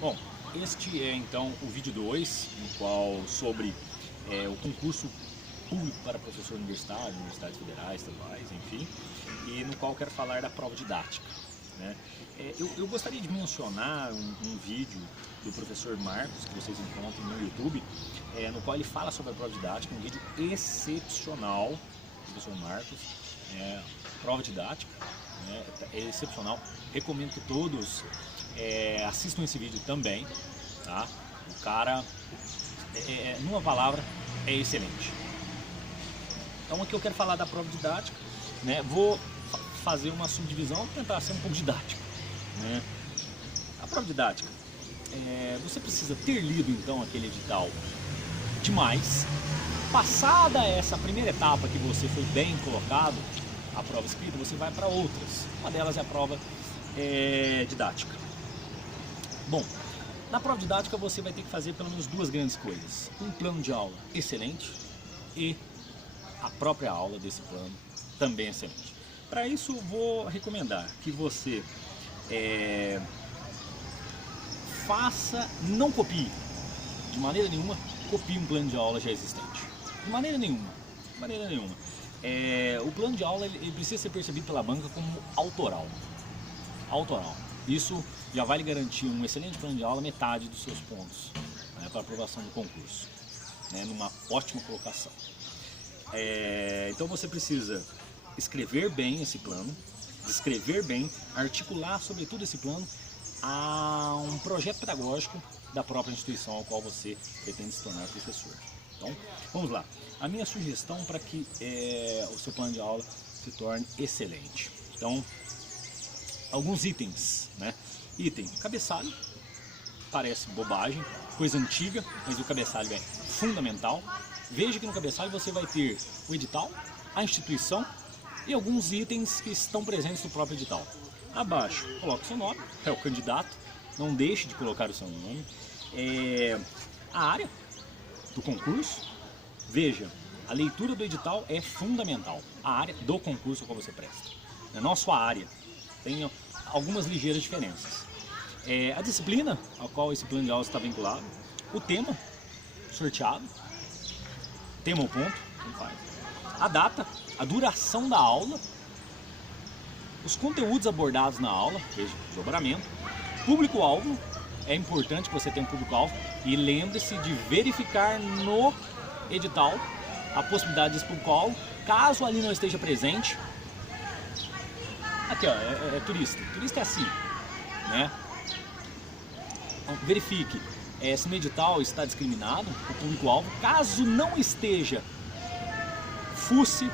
Bom, este é então o vídeo 2, no qual sobre o concurso público para professor universitário, universidades federais, estaduais, enfim, e no qual quero falar da prova didática, né? Eu gostaria de mencionar um vídeo do professor Marcos, que vocês encontram no YouTube, no qual ele fala sobre a prova didática, um vídeo excepcional, professor Marcos, prova didática, né, é excepcional, recomendo que todos assistam esse vídeo também, tá? O cara, numa palavra, é excelente. Então aqui eu quero falar da prova didática, né? Vou fazer uma subdivisão, tentar ser um pouco didático, né? A prova didática, você precisa ter lido então aquele edital demais. Passada essa primeira etapa que você foi bem colocado, a prova escrita, você vai para outras. Uma delas é a prova didática. Bom, na prova didática você vai ter que fazer pelo menos duas grandes coisas: um plano de aula excelente e a própria aula desse plano também excelente. Para isso vou recomendar que você não copie de maneira nenhuma, copie um plano de aula já existente. De maneira nenhuma, de maneira nenhuma. O plano de aula ele precisa ser percebido pela banca como autoral. Autoral. Isso já vai lhe garantir um excelente plano de aula, metade dos seus pontos, né, para aprovação do concurso, né, numa ótima colocação. Então você precisa escrever bem esse plano, descrever bem, articular sobretudo esse plano a um projeto pedagógico da própria instituição ao qual você pretende se tornar professor. Então, vamos lá. A minha sugestão para que o seu plano de aula se torne excelente. Então, alguns itens, né? Item, cabeçalho, parece bobagem, coisa antiga, mas o cabeçalho é fundamental. Veja que no cabeçalho você vai ter o edital, a instituição e alguns itens que estão presentes no próprio edital. Abaixo, coloque o seu nome, é o candidato, não deixe de colocar o seu nome. A área do concurso, veja, a leitura do edital é fundamental. A área do concurso que você presta, não a sua área, tem algumas ligeiras diferenças. A disciplina a qual esse plano de aula está vinculado, o tema sorteado, tema ou ponto, a data, a duração da aula, os conteúdos abordados na aula, veja, desdobramento, público-alvo, é importante que você tenha um público-alvo e lembre-se de verificar no edital a possibilidade desse público-alvo, caso ali não esteja presente. Aqui ó, turista, turista é assim, né? Então, verifique se no edital está discriminado o público-alvo, caso não esteja, fuce,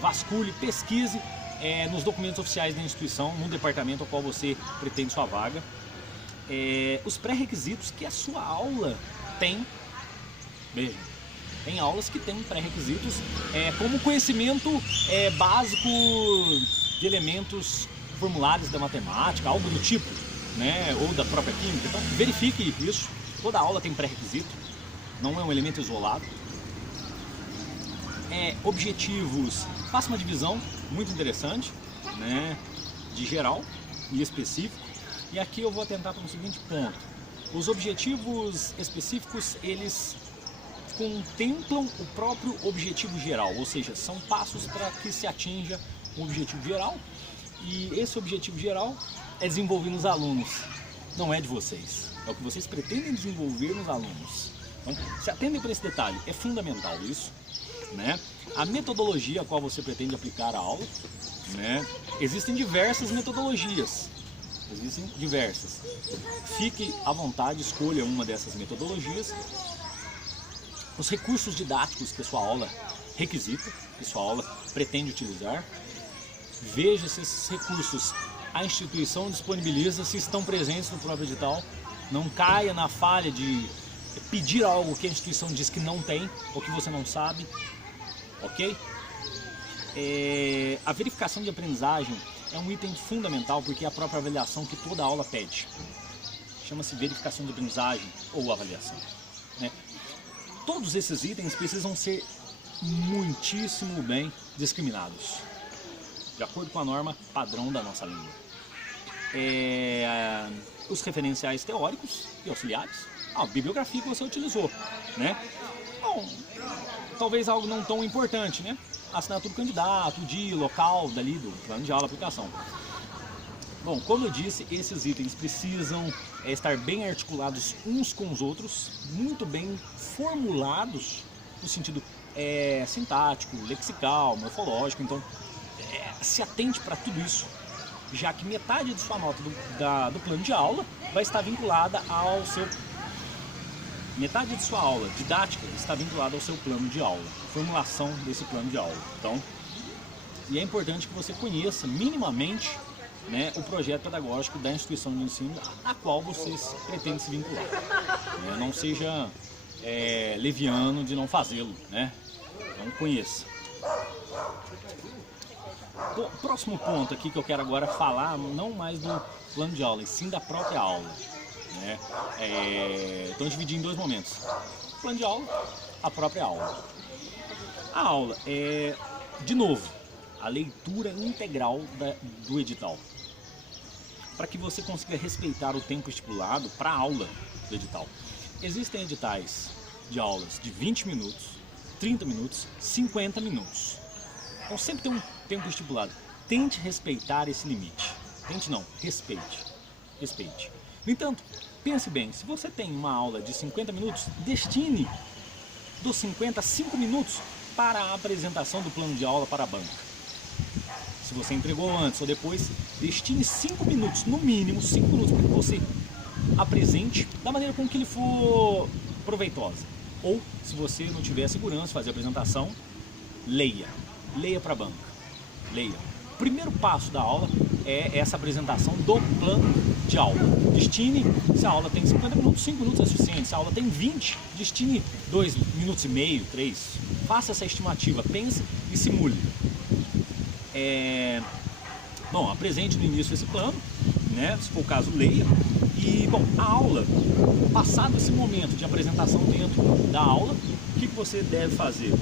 vasculhe, pesquise nos documentos oficiais da instituição, no departamento ao qual você pretende sua vaga, os pré-requisitos que a sua aula tem. Veja, tem aulas que têm pré-requisitos como conhecimento básico de elementos formulares da matemática, algo do tipo, né, ou da própria química. Então verifique isso, toda aula tem pré-requisito, não é um elemento isolado. Objetivos, faça uma divisão muito interessante, né, de geral e específico, e aqui eu vou atentar para o seguinte ponto: os objetivos específicos eles contemplam o próprio objetivo geral, ou seja, são passos para que se atinja um objetivo geral, e esse objetivo geral é desenvolvido nos alunos, não é de vocês, é o que vocês pretendem desenvolver nos alunos. Então, se atendem para esse detalhe, é fundamental isso, né? A metodologia a qual você pretende aplicar a aula, né? Existem diversas metodologias, fique à vontade, escolha uma dessas metodologias. Os recursos didáticos que a sua aula requisita, que a sua aula pretende utilizar, veja se esses recursos a instituição disponibiliza, se estão presentes no próprio edital. Não caia na falha de pedir algo que a instituição diz que não tem ou que você não sabe, ok? A verificação de aprendizagem é um item fundamental, porque é a própria avaliação que toda aula pede. Chama-se verificação de aprendizagem ou avaliação, né? Todos esses itens precisam ser muitíssimo bem discriminados, de acordo com a norma padrão da nossa língua. os referenciais teóricos e auxiliares, a bibliografia que você utilizou, né? Bom, talvez algo não tão importante, né? Assinatura do candidato, o dia, local dali do plano de aula, aplicação. Bom, como eu disse, esses itens precisam estar bem articulados uns com os outros, muito bem formulados no sentido sintático, lexical, morfológico. Então, se atente para tudo isso, já que metade de sua nota do plano de aula vai estar vinculada ao seu... Metade de sua aula didática está vinculada ao seu plano de aula, formulação desse plano de aula. Então, e é importante que você conheça minimamente, né, o projeto pedagógico da instituição de ensino a qual vocês pretendem se vincular. Não seja leviano de não fazê-lo, né? Então conheça. O próximo ponto aqui que eu quero agora falar, não mais do plano de aula, e sim da própria aula, né? Então dividir em dois momentos: o plano de aula, a própria aula. A aula é, de novo, a leitura integral do edital, para que você consiga respeitar o tempo estipulado para a aula do edital. Existem editais de aulas de 20 minutos, 30 minutos, 50 minutos. Então sempre tem um tempo estipulado. Tente respeitar esse limite. Tente não, respeite. Respeite. No entanto, pense bem, se você tem uma aula de 50 minutos, destine dos 50 a 5 minutos para a apresentação do plano de aula para a banca. Se você entregou antes ou depois, destine 5 minutos, no mínimo 5 minutos, para que você apresente da maneira com que ele for proveitosa. Ou, se você não tiver segurança de fazer a apresentação, leia. Leia para a banca. Leia. O primeiro passo da aula é essa apresentação do plano de aula. Destine, se a aula tem 50 minutos, 5 minutos é suficiente. Se a aula tem 20, destine 2 minutos e meio, 3. Faça essa estimativa, pense e simule. Bom, apresente no início esse plano, né? Se for o caso, leia. E, bom, a aula, passado esse momento de apresentação dentro da aula, o que você deve fazer?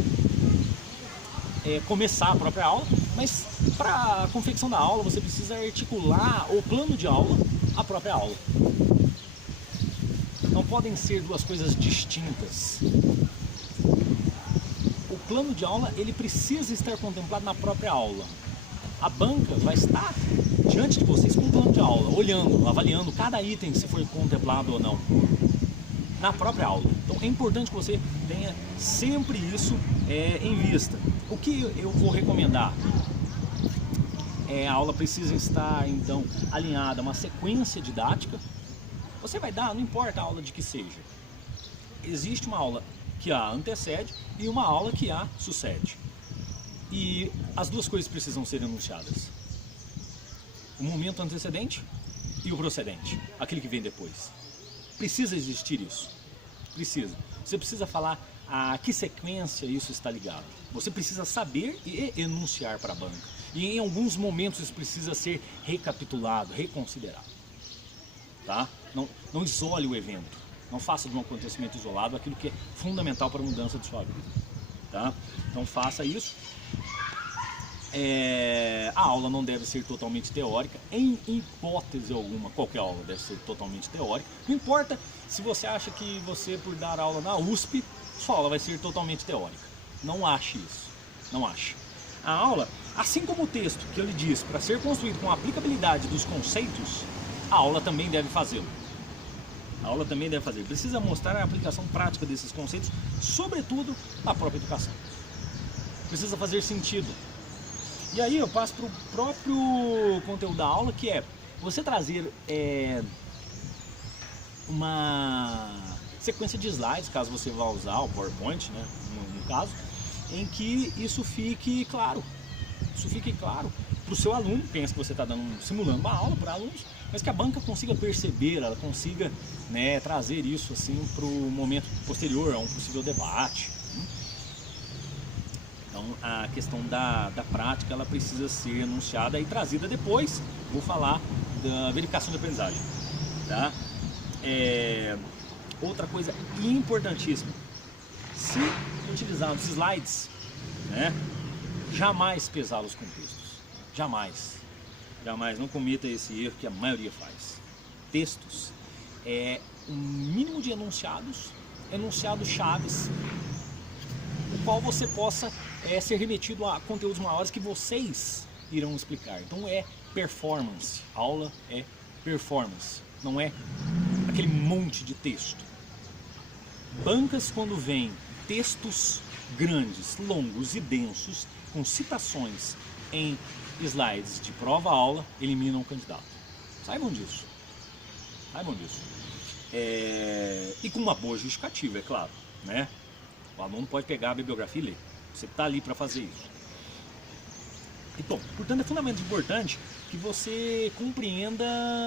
Começar a própria aula, mas para a confecção da aula você precisa articular o plano de aula à própria aula. Não podem ser duas coisas distintas. O plano de aula, ele precisa estar contemplado na própria aula. A banca vai estar diante de vocês com o plano de aula, olhando, avaliando cada item, se foi contemplado ou não, na própria aula. Então é importante que você tenha sempre isso em vista. O que eu vou recomendar? A aula precisa estar, então, alinhada a uma sequência didática. Você vai dar, não importa a aula de que seja. Existe uma aula que a antecede e uma aula que a sucede. E as duas coisas precisam ser enunciadas. O momento antecedente e o procedente, aquele que vem depois. Precisa existir isso. Precisa. Você precisa falar a que sequência isso está ligado. Você precisa saber e enunciar para a banca. E em alguns momentos isso precisa ser recapitulado, reconsiderado. Tá? Não isole o evento. Não faça de um acontecimento isolado aquilo que é fundamental para a mudança de sua vida. Tá? Então faça isso. A aula não deve ser totalmente teórica, em hipótese alguma. Qualquer aula deve ser totalmente teórica. Não importa se você acha que você, por dar aula na USP, sua aula vai ser totalmente teórica. Não ache isso. Não ache. A aula, assim como o texto que eu lhe disse, para ser construído com a aplicabilidade dos conceitos, a aula também deve fazê-lo. A aula também deve fazer. Precisa mostrar a aplicação prática desses conceitos, sobretudo na própria educação. Precisa fazer sentido. E aí eu passo para o próprio conteúdo da aula, que é você trazer uma sequência de slides, caso você vá usar o PowerPoint, né, no caso, em que isso fique claro. Isso fique claro para o seu aluno. Pensa que você está simulando uma aula para alunos, mas que a banca consiga perceber, ela consiga, né, trazer isso assim para o momento posterior a um possível debate. Então a questão da prática, ela precisa ser enunciada e trazida depois. Vou falar da verificação de aprendizagem, tá? Outra coisa importantíssima: se utilizar os slides, né, jamais pesá-los com textos, jamais. jamais, não cometa esse erro que a maioria faz. Textos é um mínimo de enunciados chaves, o qual você possa ser remetido a conteúdos maiores que vocês irão explicar. Então é performance, aula é performance, não é aquele monte de texto. Bancas, quando vem textos grandes, longos e densos, com citações em slides de prova-aula, eliminam o candidato. Saibam disso. Saibam disso. E com uma boa justificativa, é claro, né? O aluno pode pegar a bibliografia e ler. Você está ali para fazer isso. Então, portanto, é fundamentalmente importante que você compreenda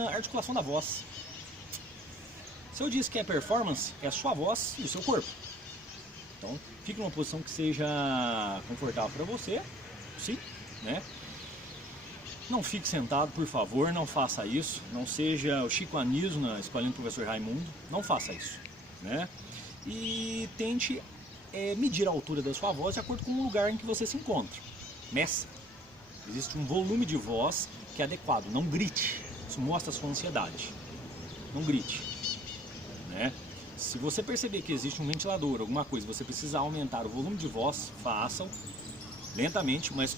a articulação da voz. Se eu disse que é performance, é a sua voz e o seu corpo. Então, fique numa posição que seja confortável para você, sim, né? Não fique sentado, por favor, não faça isso. Não seja o Chico Anísio na escolinha do professor Raimundo, não faça isso, né? E tente medir a altura da sua voz de acordo com o lugar em que você se encontra. Meça. Existe um volume de voz que é adequado, não grite. Isso mostra a sua ansiedade. Não grite, né? Se você perceber que existe um ventilador, alguma coisa, você precisa aumentar o volume de voz, façam lentamente, mas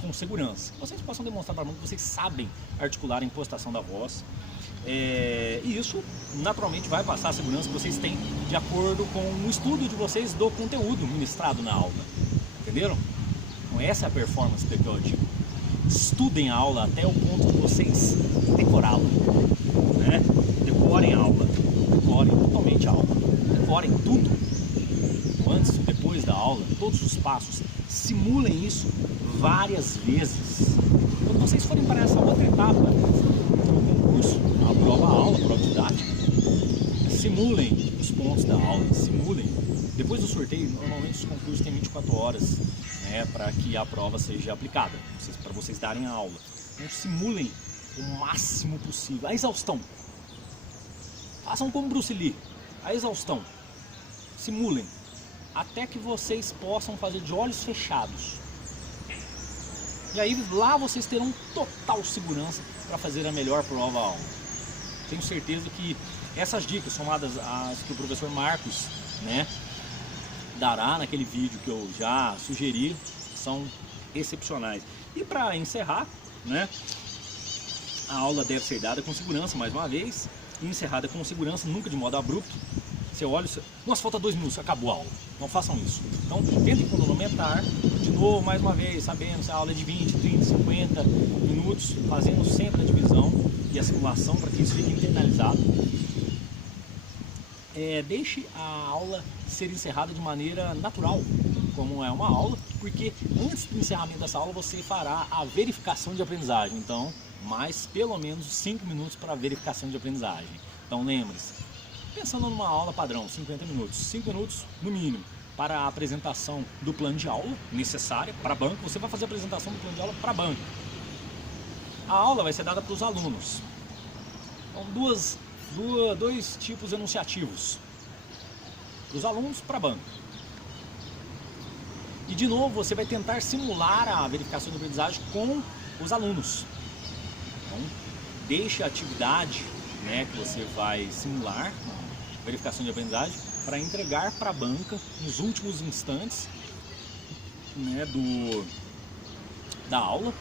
com segurança. Vocês possam demonstrar para mim que vocês sabem articular a impostação da voz. E isso naturalmente vai passar a segurança que vocês têm de acordo com o estudo de vocês do conteúdo ministrado na aula. Entenderam? Então essa é a performance que eu digo. Estudem a aula até o ponto de vocês decorá-la, né? Decorem a aula. Decorem totalmente a aula. Decorem tudo. Antes e depois da aula, todos os passos. Simulem isso várias vezes. Quando vocês forem para essa outra etapa do concurso, a prova-aula, a prova didática, simulem os pontos da aula, simulem. Depois do sorteio, normalmente os concursos têm 24 horas, né, para que a prova seja aplicada, para vocês darem a aula. Então simulem o máximo possível, a exaustão. Façam como Bruce Lee, a exaustão. Simulem, até que vocês possam fazer de olhos fechados. E aí lá vocês terão total segurança para fazer a melhor prova-aula. Tenho certeza que essas dicas, somadas às que o professor Marcos, né, dará naquele vídeo que eu já sugeri, são excepcionais. E para encerrar, né, a aula deve ser dada com segurança, mais uma vez, e encerrada com segurança, nunca de modo abrupto. Você olha, nossa, falta 2 minutos, acabou a aula. Não façam isso. Então, tentem cronometrar, de novo, mais uma vez, sabendo se a aula é de 20, 30, 50 minutos, fazendo sempre a divisão e a simulação para que isso fique internalizado. Deixe a aula ser encerrada de maneira natural, como é uma aula, porque antes do encerramento dessa aula você fará a verificação de aprendizagem. Então, mais pelo menos 5 minutos para a verificação de aprendizagem. Então, lembre-se. Pensando numa aula padrão, 50 minutos, 5 minutos no mínimo para a apresentação do plano de aula necessária para a banca. Você vai fazer a apresentação do plano de aula para a banca. A aula vai ser dada para os alunos. Então, dois tipos enunciativos. Para os alunos, para a banca. E de novo, você vai tentar simular a verificação de aprendizagem com os alunos. Então, deixe a atividade, né, que você vai simular, verificação de aprendizagem, para entregar para a banca nos últimos instantes, né, da aula,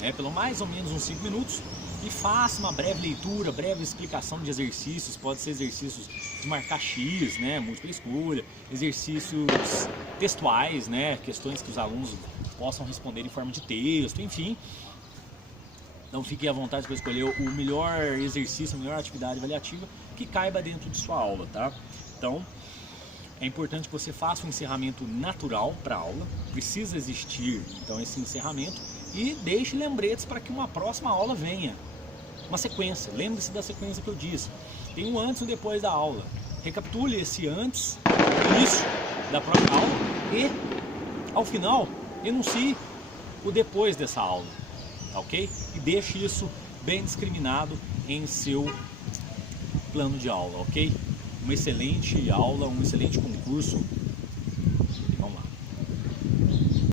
né, pelo mais ou menos uns 5 minutos, e faça uma breve leitura, breve explicação de exercícios. Pode ser exercícios de marcar X, né, múltipla escolha, exercícios textuais, né, questões que os alunos possam responder em forma de texto, enfim. Então fique à vontade para escolher o melhor exercício, a melhor atividade avaliativa que caiba dentro de sua aula, tá? Então, é importante que você faça um encerramento natural para a aula, precisa existir então esse encerramento, e deixe lembretes para que uma próxima aula venha. Uma sequência, lembre-se da sequência que eu disse. Tem um antes e um depois da aula. Recapitule esse antes, início da própria aula, e ao final enuncie o depois dessa aula. Ok? E deixe isso bem discriminado em seu plano de aula, ok? Uma excelente aula, um excelente concurso